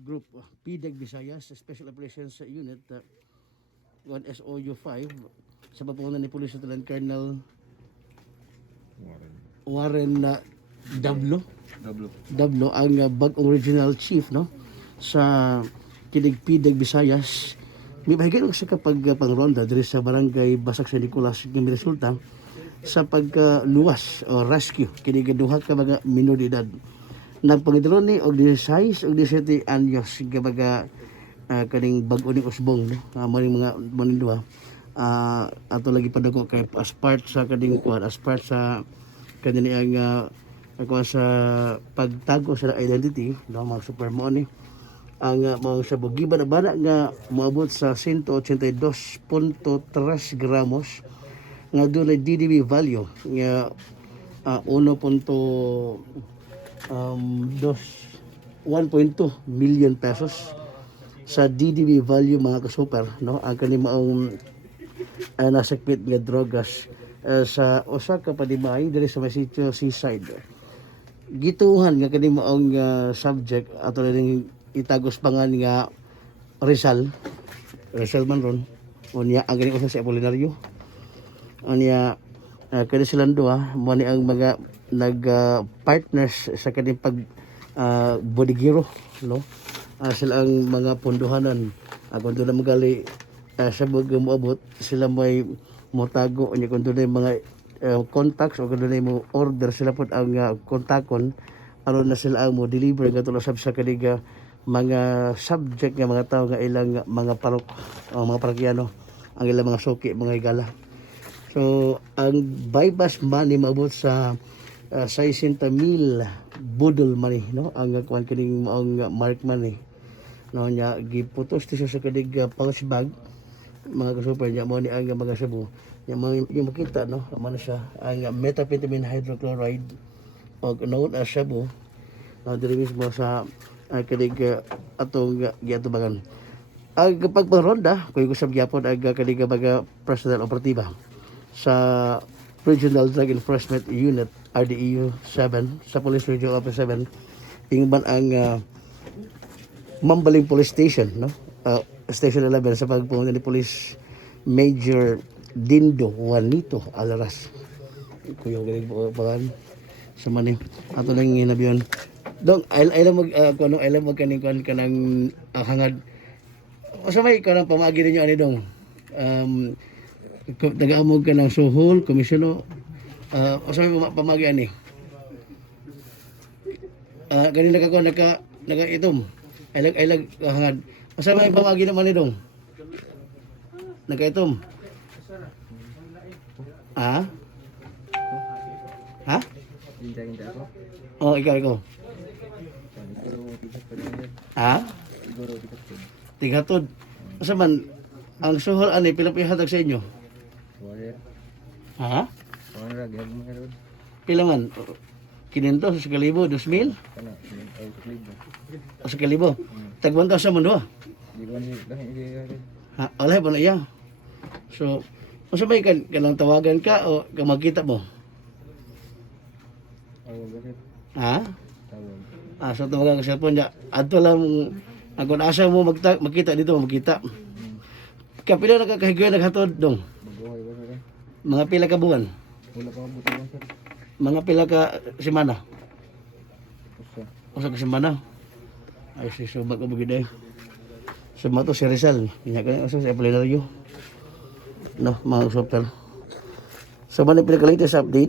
Group PDEG Visayas Special Operations Unit 1SOU 5 sa papunan ni Police Lieutenant Colonel Warren Dablo ang bagong regional chief no sa kinig PDEG Visayas. May bahigan og sa kapag pangronda diri sa barangay Basak San Nicolas nga resulta sa pagluwas o rescue kini duha ka mga minor de edad. Nagpangidron ni og 16 og 17 anyos nga mga kaning bag-o ni usbong no maning duha ato lagi padako kay as part sa kaning kuan as part sa kanini ang sa pagtago sa identity no mga super mo ni ang mga sabugiban na bana nga moabot sa 182.3 gramos nga dunay DDB value nga 1.2 million pesos sa DDB value mga kasuper no ang kanimaong nasakit nga drogas sa usa ka padimay diri sa Masitio Seaside. Gituhan nga kanimaong subject ato ning itagos pangan nga Rizal man ron unya ang gani usa sa Apolinario unya kani silang duha mo ni ang mga nag partners sa kaning pag bodigiro no sila ang mga punduhanan kung doon na magali sa mga moabot sila may motago unya kung doon na mga contacts o kung doon na mo order sila po ang kontakon aron na sila ang mo deliver nga tulad sa kaniga mga subject nga mga tao nga ilang mga parok o mga parokyano ang ilang mga suki mga higala. So ang bypass money maabot sa 60,000 budol money no ang kuan kining maong mark money no nya giputos ti sa kadig pouch bag mga kasuper nya mo ni ang mga sabu nya yung makita no man siya ang methamphetamine hydrochloride o known as sabu diri mismo sa kadig atong giatubangan ang pagparonda kung usab gyapon ang kadig mga personal operatiba sa Regional Drug Enforcement Unit RDEU 7 sa Police Radio Office 7 ingban ang Mambaling Police Station no Station 11 sa pagpunan ni Police Major Dindo Juanito Alaras kuya galing po pangan sa mani ato nang hinabiyon dong ay lang mag kaning kanang hangad o sa may kanang pamagi ninyo ani dong taga-amog ka ng suhol komisyono o sa may pamagi ani kanina ka naka itom ay lag hangad o sa may pamagi naman ni dong nagaitom ha oh ikaw ha tigatod asa man ang suhol ani pila pihatag sa inyo ha pila man 500 sa kalibo 2,000 sa kalibo tagwan ta sa mundo ha wala ba na iya so asa may kanang tawagan ka o magkita mo ha so tawagan ka sa cellphone ya adto lang kung asa mo magkita dito magkita kapila nakakahigoy naghatod dong mga pila ka buwan mga pila ka semana usa ka semana ay si subak ko bugiday suma to si Rizal nya kay usa sa Apolinario no mga super so man pinaka latest update